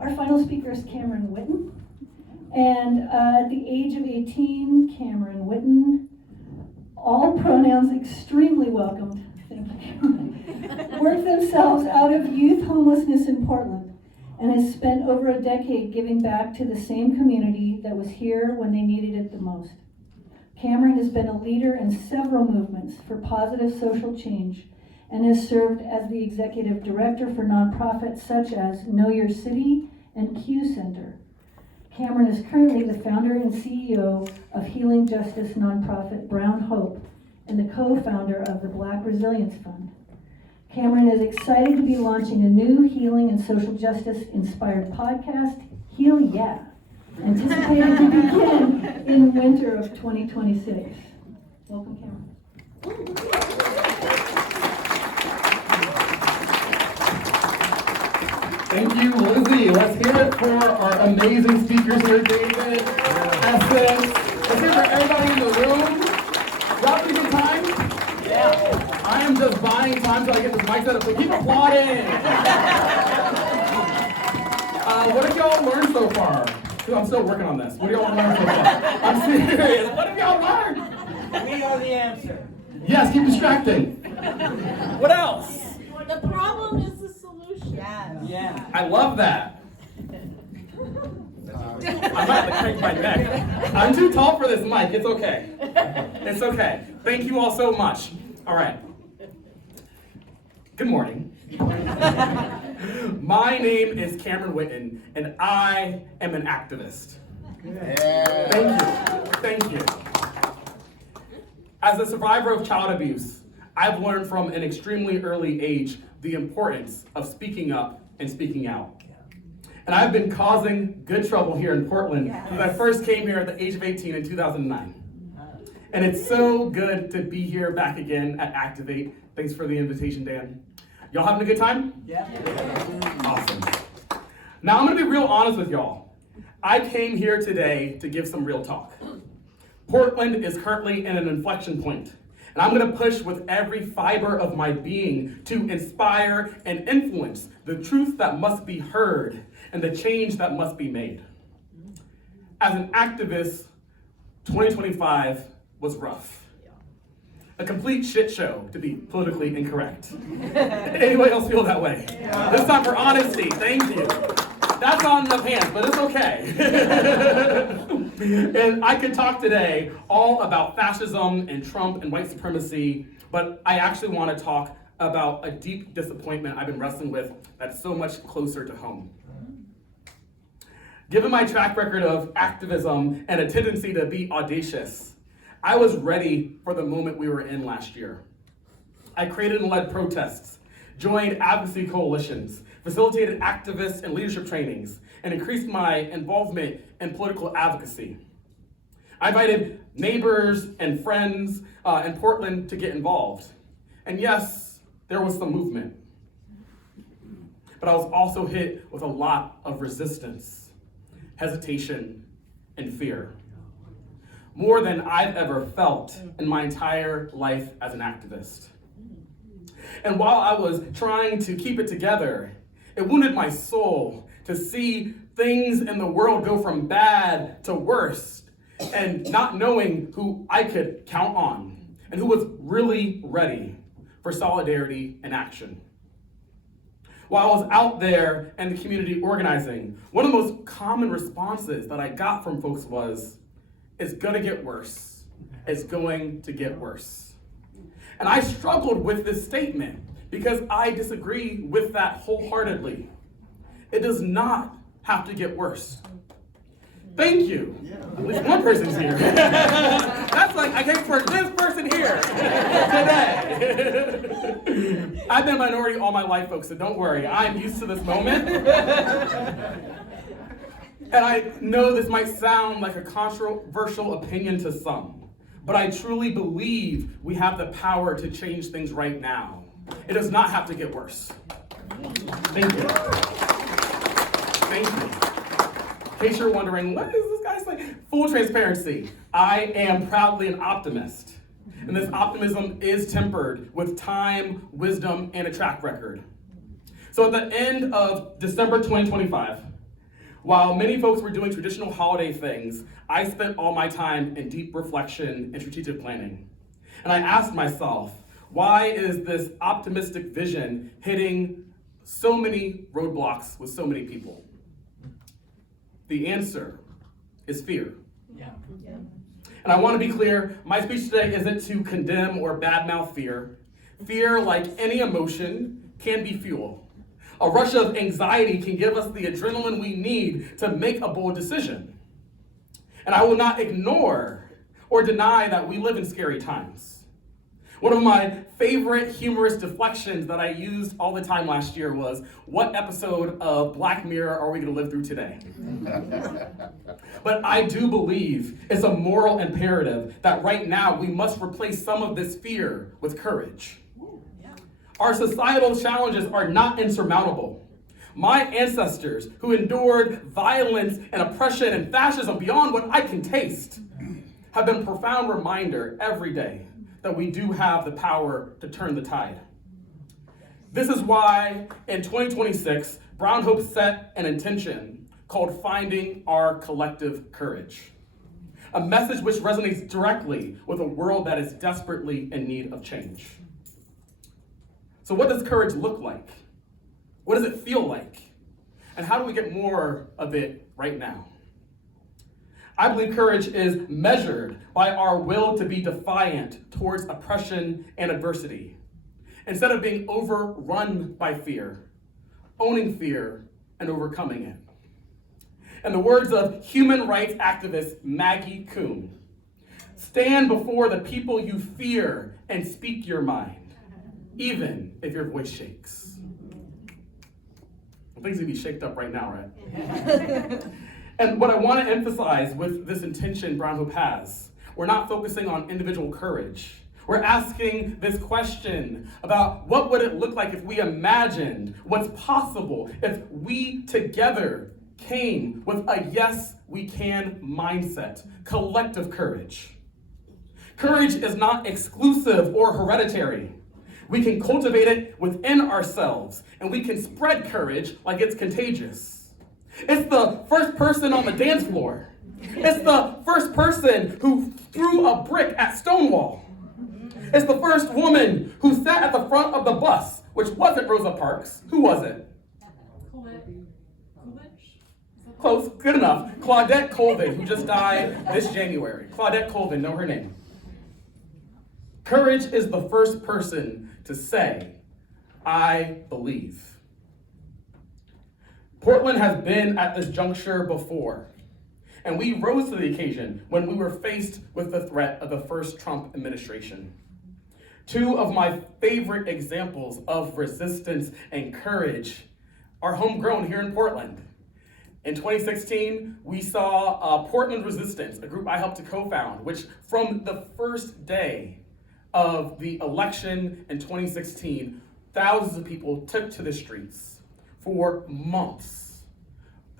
Our final speaker is Cameron Whitten. And at the age of 18, Cameron Whitten, all pronouns extremely welcomed, thank you, Cameron, worked themselves out of youth homelessness in Portland and has spent over a decade giving back to the same community that was here when they needed it the most. Cameron has been a leader in several movements for positive social change and has served as the executive director for nonprofits such as Know Your City and Q Center. Cameron is currently the founder and CEO of healing justice nonprofit Brown Hope and the co-founder of the Black Resilience Fund. Cameron is excited to be launching a new healing and social justice inspired podcast, Heal Yeah, anticipated to begin in winter of 2026. Welcome, Cameron. Thank you, Lizzie. Let's hear it for our amazing speakers here, David, Essence. Let's hear it for everybody in the room. Y'all having a good time? Yeah. I am just buying time till I get this mic set up, so keep applauding. What have y'all learned so far? I'm still working on this. What have y'all learned so far? I'm serious. What have y'all learned? We are the answer. Yes, keep distracting. What else? The problem is the solution. Yeah. I love that. I might have to crank my neck. I'm too tall for this mic. It's okay. It's okay. Thank you all so much. All right. Good morning. My name is Cameron Whitten, and I am an activist. Thank you. As a survivor of child abuse, I've learned from an extremely early age the importance of speaking up and speaking out. And I've been causing good trouble here in Portland since I first came here at the age of 18 in 2009. And it's so good to be here back again at Activate. Thanks for the invitation, Dan. Y'all having a good time? Yeah. Awesome. Now I'm gonna be real honest with y'all. I came here today to give some real talk. Portland is currently in an inflection point, and I'm gonna push with every fiber of my being to inspire and influence the truth that must be heard and the change that must be made. As an activist, 2025 was rough. A complete shit show, to be politically incorrect. Anybody else feel that way? Yeah. This time for honesty, thank you. That's not enough hands, but it's okay. And I could talk today all about fascism and Trump and white supremacy, but I actually want to talk about a deep disappointment I've been wrestling with that's so much closer to home. Given my track record of activism and a tendency to be audacious, I was ready for the moment we were in last year. I created and led protests, joined advocacy coalitions, facilitated activist and leadership trainings, and increased my involvement in political advocacy. I invited neighbors and friends in Portland to get involved. And yes, there was some movement. But I was also hit with a lot of resistance, hesitation, and fear. More than I've ever felt in my entire life as an activist. And while I was trying to keep it together, it wounded my soul to see things in the world go from bad to worse and not knowing who I could count on and who was really ready for solidarity and action. While I was out there in the community organizing, one of the most common responses that I got from folks was, "It's gonna get worse. It's going to get worse." And I struggled with this statement because I disagree with that wholeheartedly. It does not have to get worse. Thank you. At least one person's here. That's like, I came for this person here today. I've been a minority all my life, folks, so don't worry. I'm used to this moment. And I know this might sound like a controversial opinion to some, but I truly believe we have the power to change things right now. It does not have to get worse. Thank you. Thank you. In case you're wondering, what is this guy saying? Full transparency, I am proudly an optimist. And this optimism is tempered with time, wisdom, and a track record. So at the end of December 2025, While many folks were doing traditional holiday things, I spent all my time in deep reflection and strategic planning. And I asked myself, why is this optimistic vision hitting so many roadblocks with so many people? The answer is fear. Yeah. And I want to be clear, my speech today isn't to condemn or badmouth fear. Fear, like any emotion, can be fuel. A rush of anxiety can give us the adrenaline we need to make a bold decision. And I will not ignore or deny that we live in scary times. One of my favorite humorous deflections that I used all the time last year was, what episode of Black Mirror are we going to live through today? But I do believe it's a moral imperative that right now we must replace some of this fear with courage. Our societal challenges are not insurmountable. My ancestors, who endured violence and oppression and fascism beyond what I can taste, have been a profound reminder every day that we do have the power to turn the tide. This is why in 2026, Brown Hope set an intention called Finding Our Collective Courage, a message which resonates directly with a world that is desperately in need of change. So what does courage look like? What does it feel like? And how do we get more of it right now? I believe courage is measured by our will to be defiant towards oppression and adversity. Instead of being overrun by fear, owning fear and overcoming it. In the words of human rights activist Maggie Kuhn, stand before the people you fear and speak your mind, even if your voice shakes. Well, things need to be shaked up right now, right? And what I want to emphasize with this intention Brown Hope has, we're not focusing on individual courage. We're asking this question about what would it look like if we imagined what's possible if we together came with a yes, we can mindset, collective courage. Courage is not exclusive or hereditary. We can cultivate it within ourselves, and we can spread courage like it's contagious. It's the first person on the dance floor. It's the first person who threw a brick at Stonewall. It's the first woman who sat at the front of the bus, which wasn't Rosa Parks. Who was it? Close, good enough. Claudette Colvin, who just died this January. Claudette Colvin, know her name. Courage is the first person to say, I believe. Portland has been at this juncture before, and we rose to the occasion when we were faced with the threat of the first Trump administration. Two of my favorite examples of resistance and courage are homegrown here in Portland. In 2016, we saw Portland Resistance, a group I helped to co-found, which from the first day of the election in 2016, thousands of people took to the streets for months.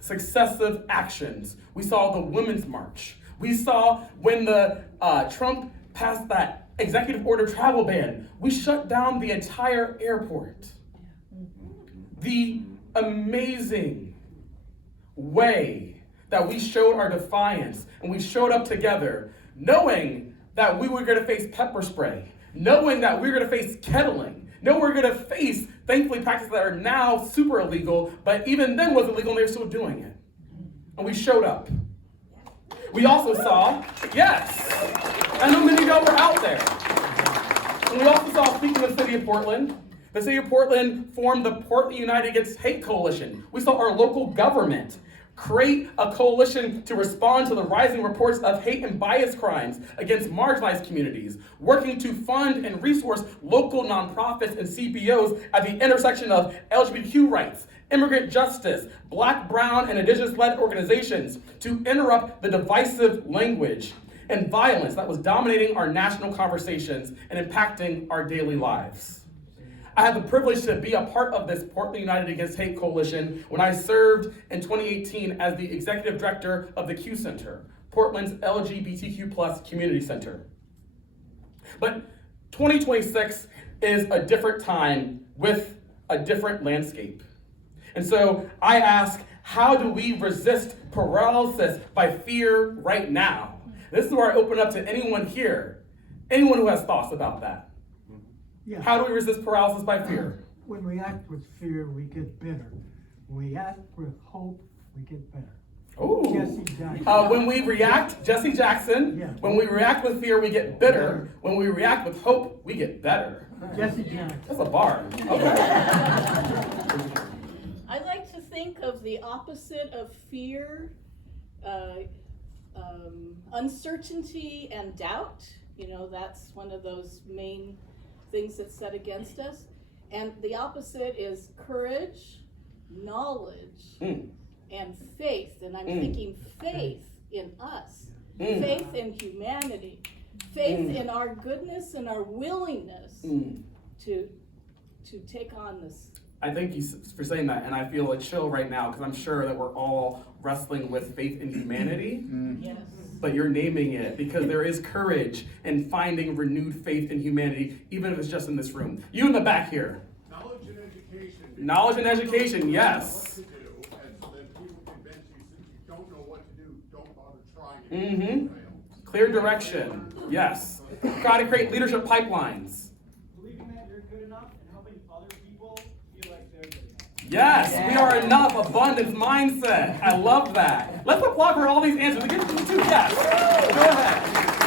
Successive actions. We saw the Women's March. We saw when the Trump passed that executive order travel ban, we shut down the entire airport. The amazing way that we showed our defiance and we showed up together, knowing that we were gonna face pepper spray, knowing that we were gonna face kettling, knowing we're gonna face, thankfully, practices that are now super illegal, but even then was illegal and they were still doing it. And we showed up. We also saw, yes, I know many of y'all were out there. And we also saw, speaking of the city of Portland, the city of Portland formed the Portland United Against Hate Coalition. We saw our local government create a coalition to respond to the rising reports of hate and bias crimes against marginalized communities, working to fund and resource local nonprofits and CBOs at the intersection of LGBTQ rights, immigrant justice, Black, Brown, and Indigenous-led organizations to interrupt the divisive language and violence that was dominating our national conversations and impacting our daily lives. I had the privilege to be a part of this Portland United Against Hate Coalition when I served in 2018 as the executive director of the Q Center, Portland's LGBTQ+ community center. But 2026 is a different time with a different landscape. And so I ask, How do we resist paralysis by fear right now? This is where I open up to anyone here, anyone who has thoughts about that. Yeah. How do we resist paralysis by fear? When we act with fear, we get bitter. When we act with hope, we get better. Oh. Jesse Jackson. When we react, Jesse Jackson, Yeah. when we react with fear, we get bitter. When we react with hope, we get better. Jesse Jackson. That's a bar. Okay. I like to think of the opposite of fear, uncertainty and doubt. You know, that's one of those main things that's set against us. And the opposite is courage, knowledge, and faith. And I'm thinking faith in us, faith in humanity, faith in our goodness and our willingness to take on this. I thank you for saying that, and I feel a chill right now because I'm sure that we're all wrestling with faith in humanity. Yes. But you're naming it because there is courage in finding renewed faith in humanity, even if it's just in this room. You in the back here. Knowledge and education. Knowledge and education, yes. What to do, and so then people convince you, since you don't know what to do, don't bother trying it. Clear direction, yes. Try to create leadership pipelines. Believing that you're good enough and helping other people feel like they're good enough. Yes, we are enough, abundance mindset. I love that. Let's applaud for all these answers. Give them two, yes. Go ahead.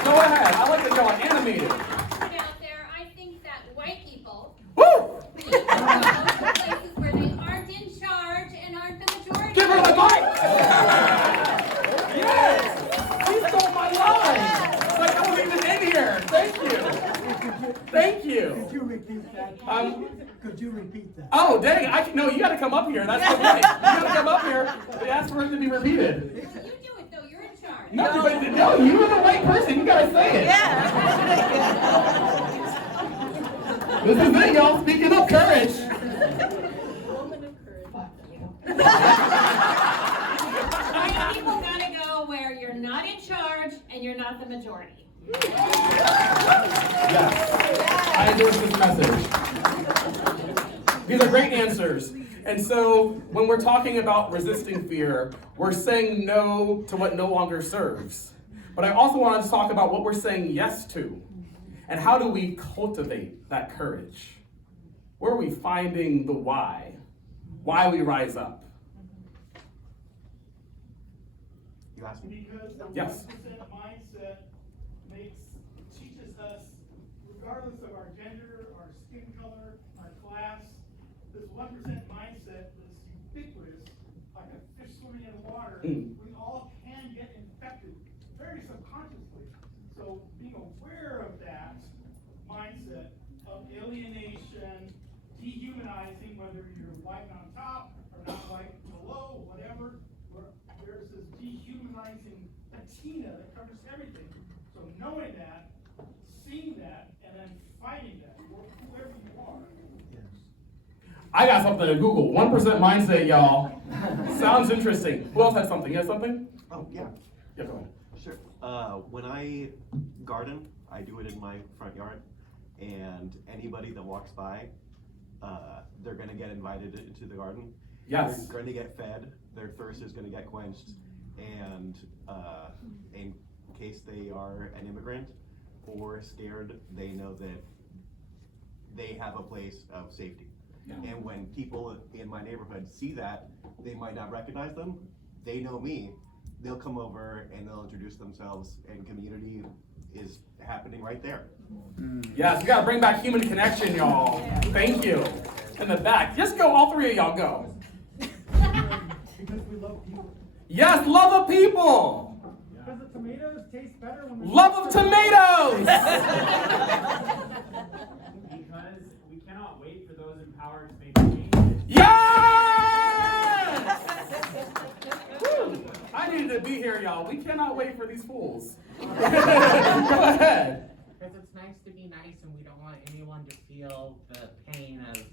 Go ahead. I like that y'all are animated. Out there, I think that white people Woo! need to go to places where they aren't in charge and aren't the majority. Give her the mic! Yes! She stole my line! It's like I wasn't even in here. Thank you. Thank you. Could you repeat that? Could you repeat that? Oh, dang. No, you got to come up here. That's the point. You got to come up here. They asked for it to be repeated. You do it though, you're in charge. No, you are the right person. You got to say it. This is it, y'all. Speaking of courage. Woman of courage. White people gotta go where you're not in charge and you're not the majority. Yes. I endorse this message. These are great answers. And so when we're talking about resisting fear, we're saying no to what no longer serves. But I also want to talk about what we're saying yes to. And how do we cultivate that courage? Where are we finding the why? Why we rise up? You asked me? Because the 1% Yes. mindset teaches us, regardless of our gender, our skin color, our class, this 1% mindset is ubiquitous, like a fish swimming in water. We all can get infected very subconsciously. So being aware of that mindset of alienation, dehumanizing, whether you're white on top or not white below, whatever, there's this dehumanizing patina that covers everything. So knowing that, seeing that, and then fighting that, whoever you are. I got something to Google. 1% mindset, y'all. Sounds interesting. Who else has something? You have something? Oh, yeah, Yeah, go ahead. sure. When I garden, I do it in my front yard, and anybody that walks by, they're gonna get invited into the garden. Yes. They're gonna get fed, their thirst is gonna get quenched, and in case they are an immigrant or scared, they know that they have a place of safety. Yeah. And when people in my neighborhood see that, they might not recognize them, they know me, they'll come over and they'll introduce themselves, and community is happening right there. Yes, we gotta bring back human connection, y'all. Thank you. In the back. Just go, all three of y'all go. Because we love people. Yes, love of people. Because the tomatoes taste better when we Love of tomatoes. Because we cannot wait for those empowered to make change. Yes! Woo. I needed to be here, y'all. We cannot wait for these fools. Go ahead. Because it's nice to be nice, and we don't want anyone to feel the pain of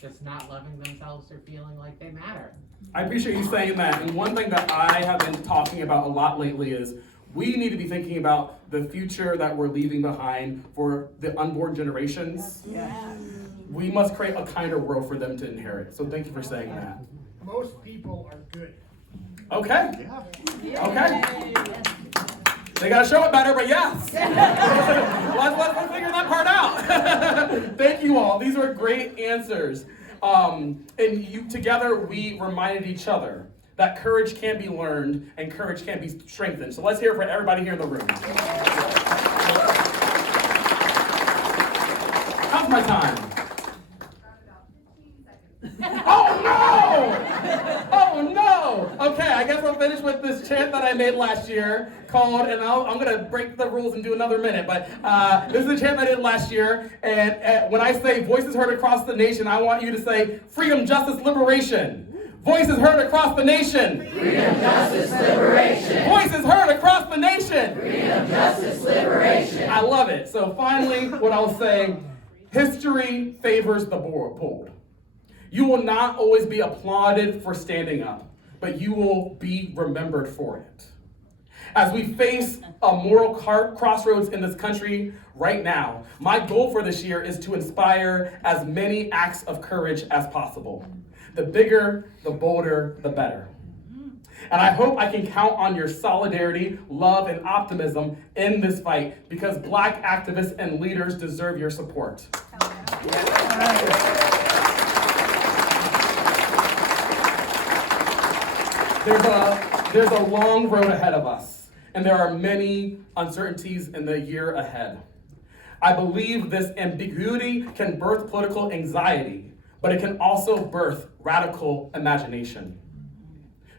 just not loving themselves or feeling like they matter. I appreciate you saying that. And one thing that I have been talking about a lot lately is we need to be thinking about the future that we're leaving behind for the unborn generations. We must create a kinder world for them to inherit. So thank you for saying that. most people are good. Okay. Yeah. Okay. They gotta show it better, but yes. let's figure that part out. Thank you all. These were great answers. And together we reminded each other that courage can be learned and courage can be strengthened. So let's hear it for everybody here in the room. How's my time? Oh no! Oh no! Okay, I guess I'll finish with this chant that I made last year called, and I'm gonna break the rules and do another minute, but this is a chant I did last year, and when I say voices heard across the nation, I want you to say freedom, justice, liberation. Voices heard across the nation. Freedom, justice, liberation. Voices heard across the nation. Freedom, justice, liberation. I love it. So finally, what I'll say, history favors the bold. You will not always be applauded for standing up, but you will be remembered for it. As we face a moral crossroads in this country right now, my goal for this year is to inspire as many acts of courage as possible. The bigger, the bolder, the better. And I hope I can count on your solidarity, love, and optimism in this fight because Black activists and leaders deserve your support. There's a long road ahead of us, and there are many uncertainties in the year ahead. I believe this ambiguity can birth political anxiety, but it can also birth radical imagination.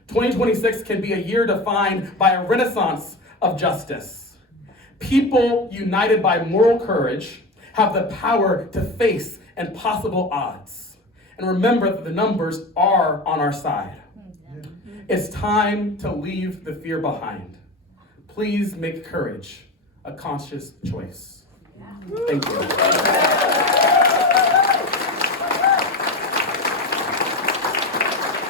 2026 can be a year defined by a renaissance of justice. People united by moral courage have the power to face impossible odds. And remember that the numbers are on our side. It's time to leave the fear behind. Please make courage a conscious choice. Thank you.